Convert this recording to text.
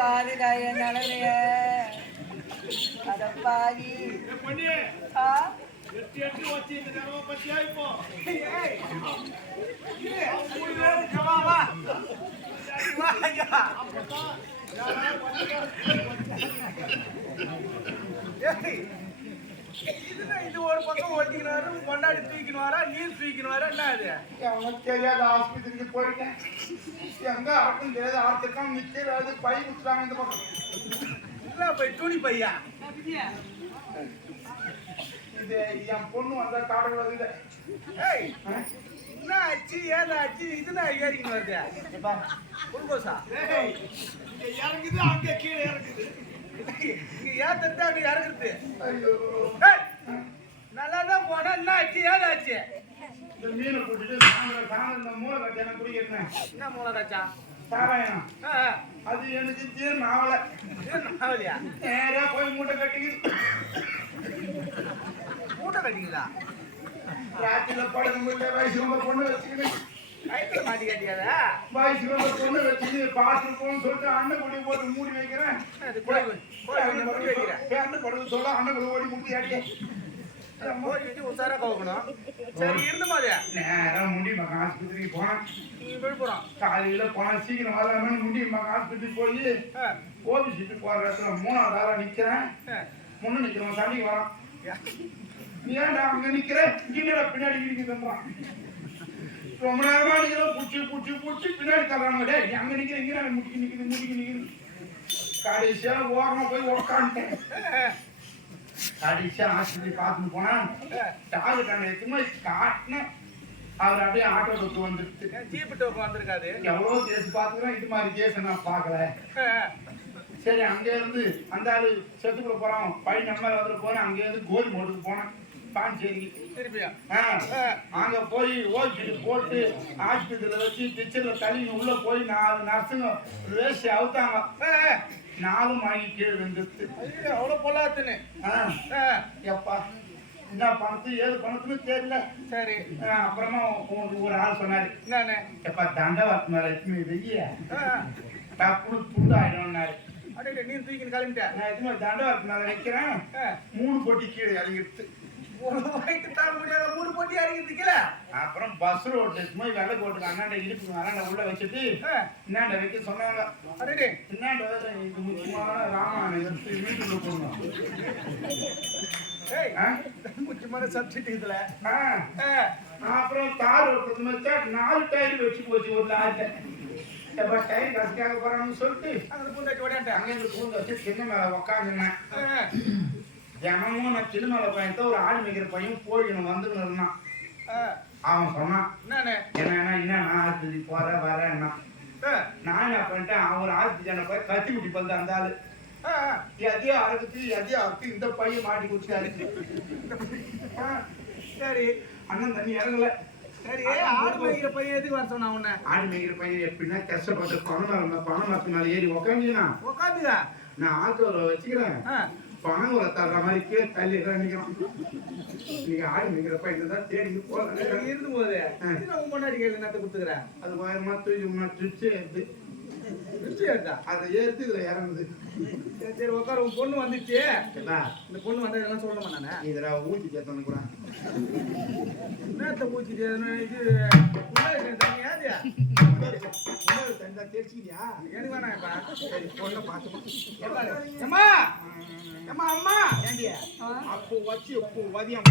பாருடா என் நிலைமைய அத பாவி இது ஒரு பக்கம் ஓட்டிக்கினாரு கொண்டாடி தூக்கினாரா நீர் தூக்கினாரா என்ன அது அவனுக்கு தெரியாத ஆஸ்பத்திரிக்கு போயிட்டேன் எங்க ஆட்டும் தெரியாத ஆட்டுக்காம நிக்கிறாது பை குத்துறாங்க இந்த பக்கம் இல்ல போய் துணி பையா இது என் பொண்ணு வந்தா காடு வருது என்ன ஆச்சு ஏதா ஆச்சு இதுதான் ஏறிக்கின்னு வருது குடும்பசா இறங்குது அங்க கீழே இறங்குது ஏத்தா அப்படி இறங்குது நல்லாதான் போனா என்ன ஆச்சு ஏதாச்சு இந்த மீனை கூட்டிட்டு இந்த மூளை கட்சி எனக்கு குடிக்கிறேன் என்ன மூளை கச்சா சாராயம் அது எனக்கு ஜீர்ணம் ஆகலையா நேரா போய் மூட்டை கட்டிக்குது மூட்டை கட்டிக்குதா ராத்திரில படுக்க முடியல வயசு ரொம்ப பொண்ணு வச்சுக்கிட்டு கைத்துல மாட்டி கட்டியாதா வயசு ரொம்ப பொண்ணு வச்சுக்கிட்டு பாட்டு போன்னு சொல்லிட்டு அண்ணன் கொடி போட்டு மூடி வைக்கிறேன் அண்ணன் படுக்க சொல்ல அண்ணன் கொடி ஓடி மூடி ஆடியே உசாரா கவக்கணும் சரி இருந்த மாதிரி நேரம் முடியுமாங்க ஆஸ்பத்திரிக்கு போனேன் விழுப்புரம் காலையில போனா சீக்கிரம் வராம முடியுமாங்க ஆஸ்பத்திரிக்கு போய் ஓபி சீட்டு போற இடத்துல 3வது ஆளா நிக்கிறேன் முன்ன நிக்கிறோம் தண்ணிக்கு வரான் நீ ஏன்டா அங்க நிக்கிற இங்க பின்னாடி நிற்கிறான் ரொம்ப நேரமா நிக்கிறோம் புடிச்சு பின்னாடி தர்றாங்க டே அங்க நிக்கிற இங்க முடிக்க நிக்குது கடைசியா ஓரமா போய் உட்காந்துட்டேன் கடைசியா ஆஸ்பத்திரி பார்த்துட்டு போனா டாக்டர் எத்தனை காட்டினேன் அவர் அப்படியே ஆட்டோ டோக்கு வந்துருக்கு ஜீப் டோக்கு வந்திருக்காது எவ்வளவு கேஸ் பார்த்துக்கிறேன் இது மாதிரி கேஸ் நான் பார்க்கல சரி அங்க இருந்து அந்த ஆளு செத்துக்குள்ள போறான் பழி நம்ம வந்துட்டு போனேன் அங்க இருந்து கோல் மோட்டுக்கு போனேன் பாஞ்சேரி திருப்பியா அங்க போய் ஓசிட்டு போட்டு ஆஸ்பத்திரியில வச்சு டிச்சர்ல தள்ளி உள்ள போய் 4 நர்ஸுங்க வேசி அவுத்தாங்க 4 மணிக்கு கீழே வந்துருச்சு அவ்வளவு பொல்லாத்துன்னு எப்பா என்ன பணத்து ஏது பணத்துன்னு தெரியல சரி அப்புறமா ஒரு ஆள் சொன்னாரு என்னன்னு எப்பா தண்டவாத்து மேல எத்தனை வெய்ய டப்புனு துண்டு ஆயிடும்னாரு அப்படியே நீர் தூக்கின்னு கிளம்பிட்டேன் நான் எத்தனை தண்டவாத்து மேல வைக்கிறேன் 3 பொட்டி கீழே இறங்கிடுச்சு தாங்க முடியாத 3 பொட்டி இறங்கிருக்கல அப்புறம் பஸ் ரோட்டு போய் வெள்ளை போட்டு அண்ணாண்ட இருக்கு அண்ணாண்ட உள்ள வச்சுட்டு இன்னாண்ட வைக்க சொன்னாங்க அடே இன்னாண்ட இது முக்கியமான ராமாயணம் எடுத்து வீட்டுக்குள்ள போடணும் முக்கியமான சப்ஜெக்ட் இதுல அப்புறம் தார் ஓட்டுறது வச்சா 4 டயர் வச்சு போச்சு ஒரு லாரில டயர் கசிக்காக போறான்னு சொல்லிட்டு அங்க பூந்தாட்டி ஓடியாட்டேன் அங்க இருந்து பூந்து வச்சு சின்ன மேல உக்காந்துனேன் தினமும் நான் சின்ன மேல பையன் ஒரு ஆடு மேய்க்கிற பையன் போயிடணும் வந்துன்னு இருந்தான் அவன் சொன்னான் என்னன்னா ஆஸ்பத்திரி போற வரேன்னா நான் என்ன பண்ணிட்டேன் அவன் ஒரு ஆஸ்பத்திரி போய் கத்தி குட்டி பந்து அந்த ஆளு எதையோ அறுத்து இந்த பையன் மாட்டி குடிச்சாரு சரி அண்ணன் தண்ணி இறங்கல சரி ஆடு மேய்க்கிற பையன் எதுக்கு வர சொன்னா உன்ன ஆடு மேய்க்கிற பையன் எப்படின்னா கஷ்டப்பட்டு பணம் மேல ஏறி உக்காந்துனா உக்காந்துங்க நான் ஆட்டோல வச்சுக்கிறேன் பணம் ஒரு தர்ற மாதிரி கீழே தள்ளி நினைக்கிறோம் நீங்க ஆடு மேய்க்கிறப்ப இதுதான் தேடி போறேன் இருந்து போது முன்னாடி கேள்வி நேரத்தை கொடுத்துக்கிறேன் அது பயமா தூக்கி எடுத்து அதை ஏத்து இதுல இறங்குது சரி உட்கார உன் பொண்ணு வந்துச்சு இந்த பொண்ணு வந்தா இதெல்லாம் சொல்லணுமா நானே இதுல ஊட்டி சேர்த்தணும் கூட என்னத்த ஊச்சி இது தனியா தெரிச்சுக்கிறியா எனக்கு வேணாம்ப்பா பொண்ணை பார்த்து அம்மா அம்மா அம்மா ஏண்டியா அப்போ வச்சு இப்போ வதியம்